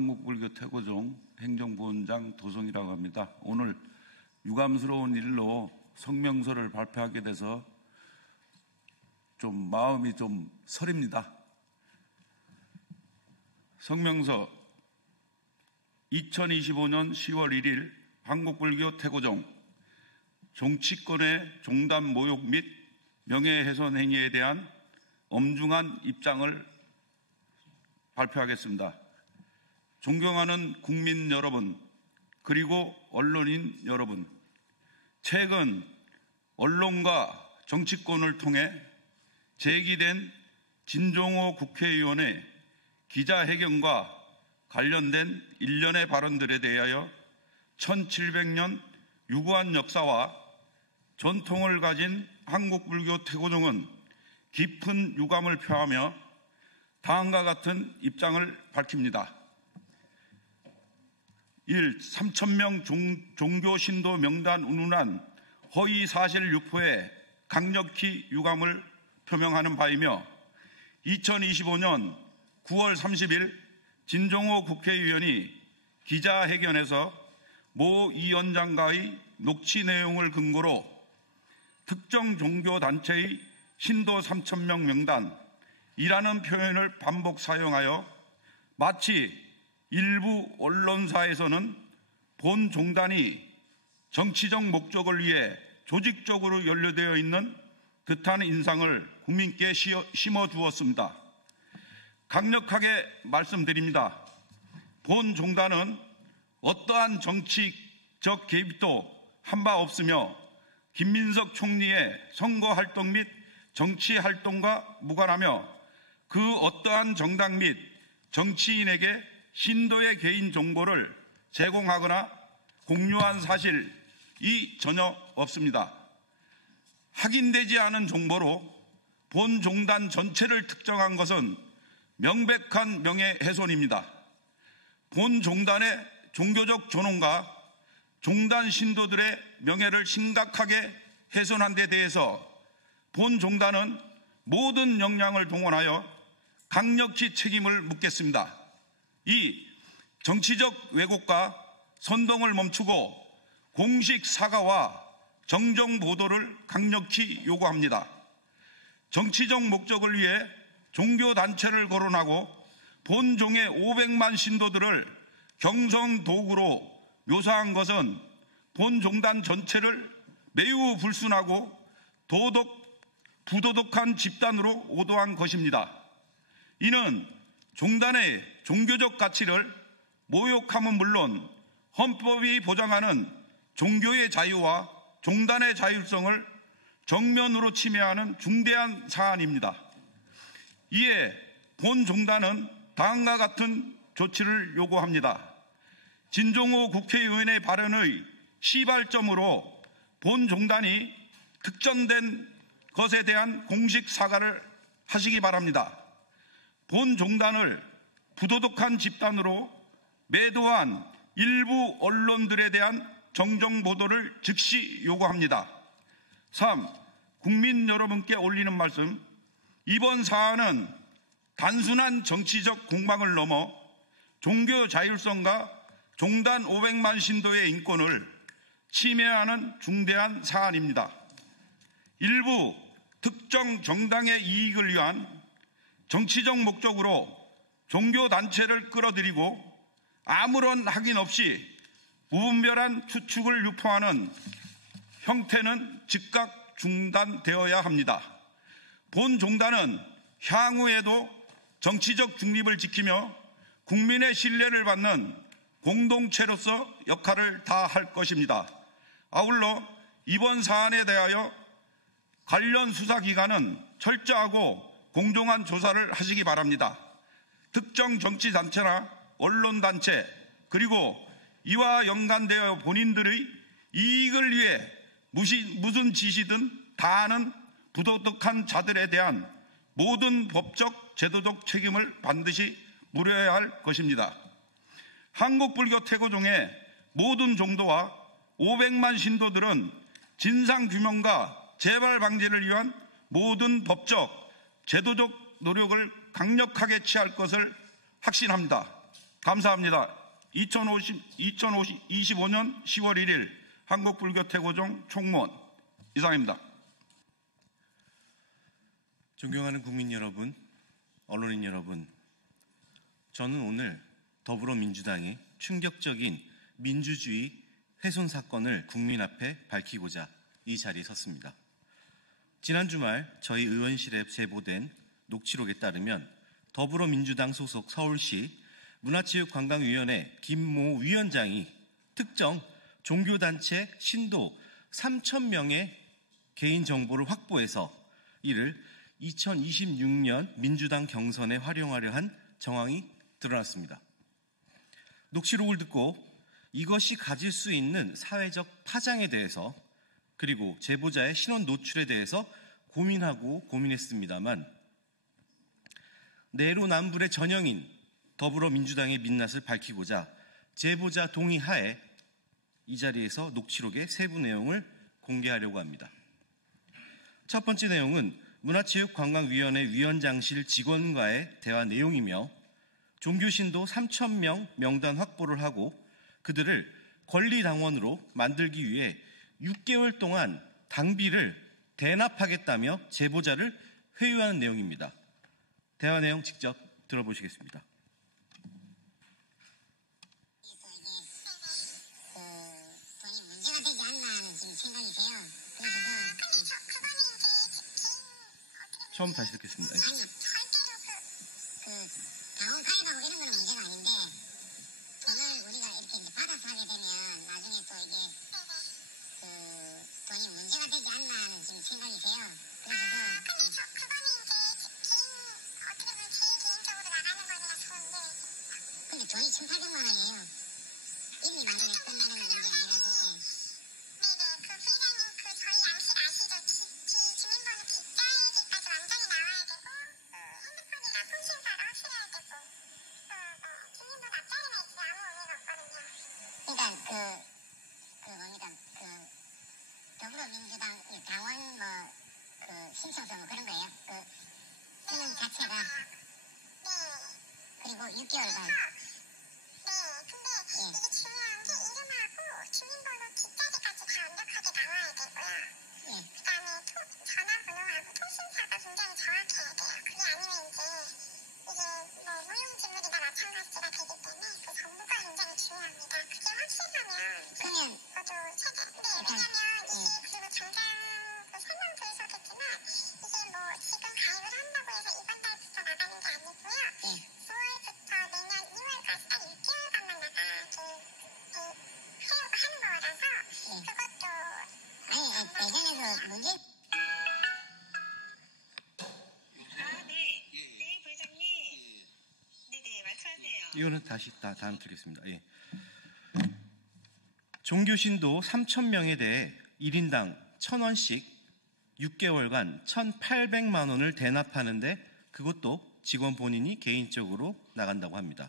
한국불교 태고종 행정부원장 도성이라고 합니다. 오늘 유감스러운 일로 성명서를 발표하게 돼서 좀 마음이 좀 서립니다. 성명서 2025년 10월 1일 한국불교 태고종 정치권의 종단 모욕 및 명예훼손 행위에 대한 엄중한 입장을 발표하겠습니다. 존경하는 국민 여러분, 그리고 언론인 여러분, 최근 언론과 정치권을 통해 제기된 진종호 국회의원의 기자회견과 관련된 일련의 발언들에 대하여 1700년 유구한 역사와 전통을 가진 한국불교 태고종은 깊은 유감을 표하며 다음과 같은 입장을 밝힙니다. 1. 3,000명 종교 신도 명단 운운한 허위 사실 유포에 강력히 유감을 표명하는 바이며 2025년 9월 30일 진종호 국회의원이 기자회견에서 모 위원장과의 녹취 내용을 근거로 특정 종교단체의 신도 3,000명 명단이라는 표현을 반복 사용하여 마치 일부 언론사에서는 본 종단이 정치적 목적을 위해 조직적으로 연루되어 있는 듯한 인상을 국민께 심어주었습니다. 강력하게 말씀드립니다. 본 종단은 어떠한 정치적 개입도 한 바 없으며 김민석 총리의 선거활동 및 정치활동과 무관하며 그 어떠한 정당 및 정치인에게 신도의 개인 정보를 제공하거나 공유한 사실이 전혀 없습니다. 확인되지 않은 정보로 본 종단 전체를 특정한 것은 명백한 명예훼손입니다. 본 종단의 종교적 존엄과 종단 신도들의 명예를 심각하게 훼손한 데 대해서 본 종단은 모든 역량을 동원하여 강력히 책임을 묻겠습니다. 2. 정치적 왜곡과 선동을 멈추고 공식 사과와 정정 보도를 강력히 요구합니다. 정치적 목적을 위해 종교단체를 거론하고 본종의 500만 신도들을 경성 도구로 묘사한 것은 본종단 전체를 매우 불순하고 부도덕한 집단으로 오도한 것입니다. 이는 종단의 종교적 가치를 모욕함은 물론 헌법이 보장하는 종교의 자유와 종단의 자율성을 정면으로 침해하는 중대한 사안입니다. 이에 본 종단은 다음과 같은 조치를 요구합니다. 진종호 국회의원의 발언의 시발점으로 본 종단이 특정된 것에 대한 공식 사과를 하시기 바랍니다. 본 종단을 부도덕한 집단으로 매도한 일부 언론들에 대한 정정 보도를 즉시 요구합니다. 3. 국민 여러분께 올리는 말씀. 이번 사안은 단순한 정치적 공방을 넘어 종교 자율성과 종단 500만 신도의 인권을 침해하는 중대한 사안입니다. 일부 특정 정당의 이익을 위한 정치적 목적으로 종교단체를 끌어들이고 아무런 확인 없이 무분별한 추측을 유포하는 형태는 즉각 중단되어야 합니다. 본 종단은 향후에도 정치적 중립을 지키며 국민의 신뢰를 받는 공동체로서 역할을 다할 것입니다. 아울러 이번 사안에 대하여 관련 수사기관은 철저하고 공정한 조사를 하시기 바랍니다. 특정 정치단체나 언론단체 그리고 이와 연관되어 본인들의 이익을 위해 무슨 짓이든 다하는 부도덕한 자들에 대한 모든 법적, 제도적 책임을 반드시 물어야 할 것입니다. 한국불교 태고종의 모든 종도와 500만 신도들은 진상규명과 재발 방지를 위한 모든 법적, 제도적 노력을 강력하게 취할 것을 확신합니다. 감사합니다. 2025년 10월 1일 한국불교태고종 총무원 이상입니다. 존경하는 국민 여러분, 언론인 여러분, 저는 오늘 더불어민주당의 충격적인 민주주의 훼손 사건을 국민 앞에 밝히고자 이 자리에 섰습니다. 지난 주말 저희 의원실에 제보된 녹취록에 따르면 더불어민주당 소속 서울시 문화체육관광위원회 김모 위원장이 특정 종교단체 신도 3,000명의 개인정보를 확보해서 이를 2026년 민주당 경선에 활용하려 한 정황이 드러났습니다. 녹취록을 듣고 이것이 가질 수 있는 사회적 파장에 대해서 그리고 제보자의 신원 노출에 대해서 고민했습니다만 내로남불의 전형인 더불어민주당의 민낯을 밝히고자 제보자 동의하에 이 자리에서 녹취록의 세부 내용을 공개하려고 합니다. 첫 번째 내용은 문화체육관광위원회 위원장실 직원과의 대화 내용이며 종교신도 3,000명 명단 확보를 하고 그들을 권리당원으로 만들기 위해 6개월 동안 당비를 대납하겠다며 제보자를 회유하는 내용입니다. 대화 내용 직접 들어보시겠습니다. 돈이 문제가 되지 않나 하는 지금 생각이세요. 그래서 처음 다시 듣겠습니다. 아니요, 절대로 당원 가입하고 이런 거는 문제가 아닌데 돈을 우리가 이렇게 이제 받아서 하게 되면 나중에 또 이게 돈이 문제가 되지 않나 하는 지금 생각이세요. 그래서 근데 그거는 이제 어떻게 보면 개인적으로 나가는 거니라서 근데 돈이 1,800만 원이에요. 1, 2만 원에 끝나는 문제 아니라서. 네네, 그 부회장님 저희 양식 아시죠? 주민번호 뒷자리까지 완전히 나와야 되고 핸드폰이나 통신사를 확실해야 되고 주민번호 앞자리만 있으면 아무 의미가 없거든요. 그러니까 뭡니까 더불어민주당 당원 신청서 그런 거예요. 수능 자체가 그리고 6개월간. 네, 근데 이게 중요한 게 이름하고 주민번호 뒷자리까지 다 완벽하게 나와야 되고요. 그 다음에 전화번호하고 통신사가 굉장히 정확해야 돼요. 그게 아니면 이게 무용지물이나 마찬가지가 되기 때문에 그 정보가 굉장히 중요합니다. 그게 확실하면 그러면 저도 왜냐면 그리고 당장 설명드리셨겠지만 이게 지금 가입을 한다고 해서 이번 달부터 나가는 게 아니고요. 9월부터 내년 2월까지 딱 6개월간만 나가게 하려고 하는 거라서 그것도 아니 예전에서 문제 네, 부회장님. 네네, 말씀하세요. 이거는 다시 다음 드리겠습니다. 예. 종교신도 3,000명에 대해 1인당 1,000원씩 6개월간 1,800만 원을 대납하는데 그것도 직원 본인이 개인적으로 나간다고 합니다.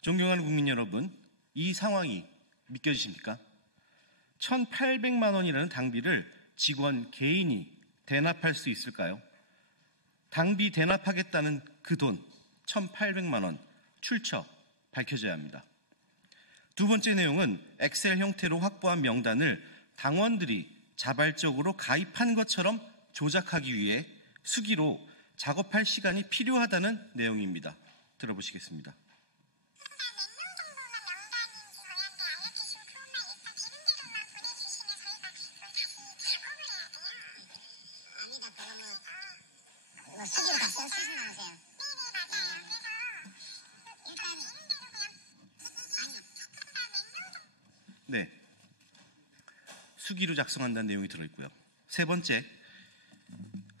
존경하는 국민 여러분, 이 상황이 믿겨지십니까? 1,800만 원이라는 당비를 직원 개인이 대납할 수 있을까요? 당비 대납하겠다는 그 돈 1,800만 원 출처 밝혀져야 합니다. 두 번째 내용은 엑셀 형태로 확보한 명단을 당원들이 자발적으로 가입한 것처럼 조작하기 위해 수기로 작업할 시간이 필요하다는 내용입니다. 들어보시겠습니다. 수기로 다 쓰시면 나오세요. 네, 수기로 작성한다는 내용이 들어있고요. 세 번째,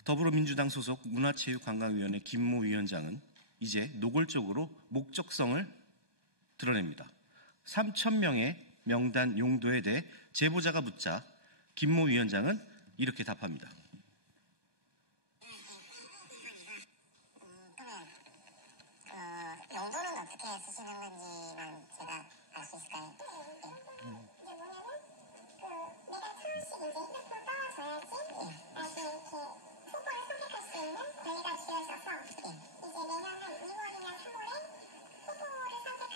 더불어민주당 소속 문화체육관광위원회 김모 위원장은 이제 노골적으로 목적성을 드러냅니다. 3,000명의 명단 용도에 대해 제보자가 묻자 김모 위원장은 이렇게 답합니다. 용도는 어떻게 쓰시는 건지만 제가 알 수 있을까요? 내가 서울시 휴대폰 떠줘야지 다시 이렇게 후보를 선택할 수 있는 권리가 주어져서 이제 내년 한 2월이나 3월에 후보를 선택할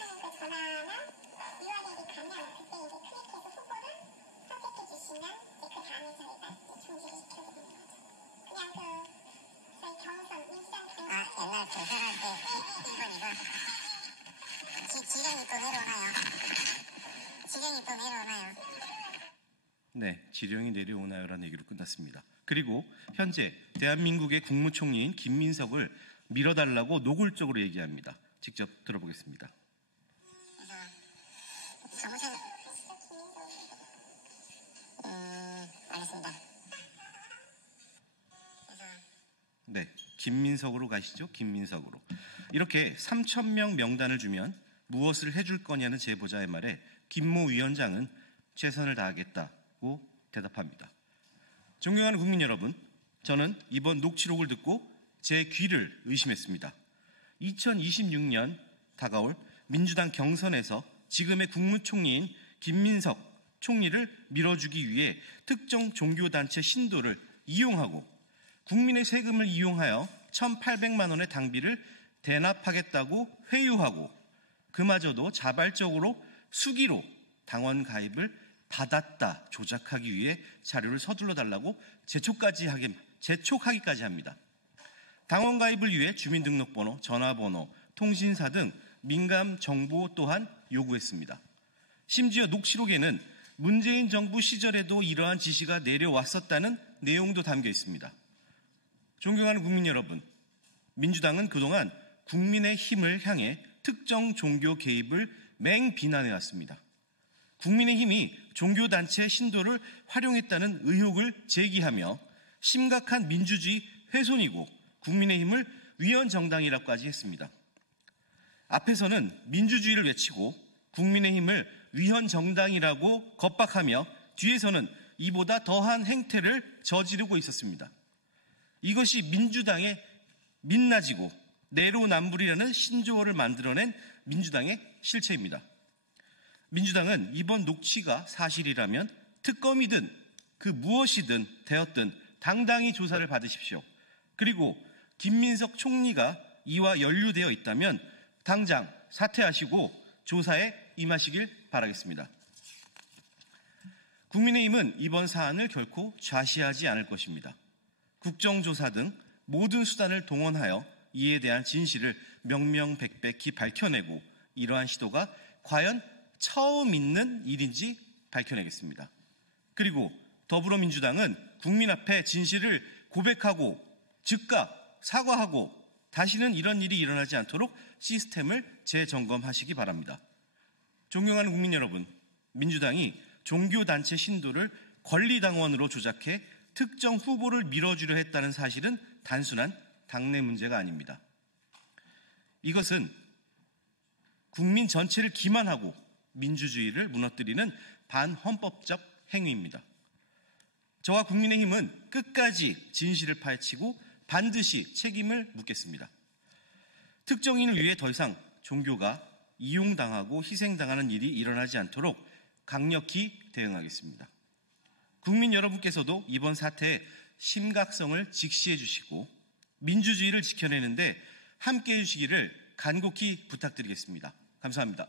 또 내려오나요? 지령이 또 내려오나요? 네, 지령이 내려오나요라는 얘기로 끝났습니다. 그리고 현재 대한민국의 국무총리인 김민석을 밀어달라고 노골적으로 얘기합니다. 직접 들어보겠습니다. 사무실 알겠습니다. 네, 김민석으로 가시죠. 김민석으로. 이렇게 3,000명 명단을 주면 무엇을 해줄 거냐는 제보자의 말에 김모 위원장은 최선을 다하겠다고 대답합니다. 존경하는 국민 여러분, 저는 이번 녹취록을 듣고 제 귀를 의심했습니다. 2026년 다가올 민주당 경선에서 지금의 국무총리인 김민석 총리를 밀어주기 위해 특정 종교단체 신도를 이용하고 국민의 세금을 이용하여 1,800만 원의 당비를 대납하겠다고 회유하고 그마저도 자발적으로 수기로 당원 가입을 받았다 조작하기 위해 자료를 서둘러 달라고 재촉하기까지 합니다. 당원 가입을 위해 주민등록번호, 전화번호, 통신사 등 민감 정보 또한 요구했습니다. 심지어 녹취록에는 문재인 정부 시절에도 이러한 지시가 내려왔었다는 내용도 담겨 있습니다. 존경하는 국민 여러분, 민주당은 그동안 국민의 힘을 향해 특정 종교 개입을 맹비난해왔습니다. 국민의힘이 종교단체 신도를 활용했다는 의혹을 제기하며 심각한 민주주의 훼손이고 국민의힘을 위헌정당이라고까지 했습니다. 앞에서는 민주주의를 외치고 국민의힘을 위헌정당이라고 겁박하며 뒤에서는 이보다 더한 행태를 저지르고 있었습니다. 이것이 민주당의 민낯이고 내로남불이라는 신조어를 만들어낸 민주당의 실체입니다. 민주당은 이번 녹취가 사실이라면 특검이든 그 무엇이든 되었든 당당히 조사를 받으십시오. 그리고 김민석 총리가 이와 연루되어 있다면 당장 사퇴하시고 조사에 임하시길 바라겠습니다. 국민의힘은 이번 사안을 결코 좌시하지 않을 것입니다. 국정조사 등 모든 수단을 동원하여 이에 대한 진실을 명명백백히 밝혀내고 이러한 시도가 과연 처음 있는 일인지 밝혀내겠습니다. 그리고 더불어민주당은 국민 앞에 진실을 고백하고 즉각 사과하고 다시는 이런 일이 일어나지 않도록 시스템을 재점검하시기 바랍니다. 존경하는 국민 여러분, 민주당이 종교단체 신도를 권리당원으로 조작해 특정 후보를 밀어주려 했다는 사실은 단순한 당내 문제가 아닙니다. 이것은 국민 전체를 기만하고 민주주의를 무너뜨리는 반헌법적 행위입니다. 저와 국민의힘은 끝까지 진실을 파헤치고 반드시 책임을 묻겠습니다. 특정인을 위해 더 이상 종교가 이용당하고 희생당하는 일이 일어나지 않도록 강력히 대응하겠습니다. 국민 여러분께서도 이번 사태의 심각성을 직시해 주시고 민주주의를 지켜내는데 함께해 주시기를 간곡히 부탁드리겠습니다. 감사합니다.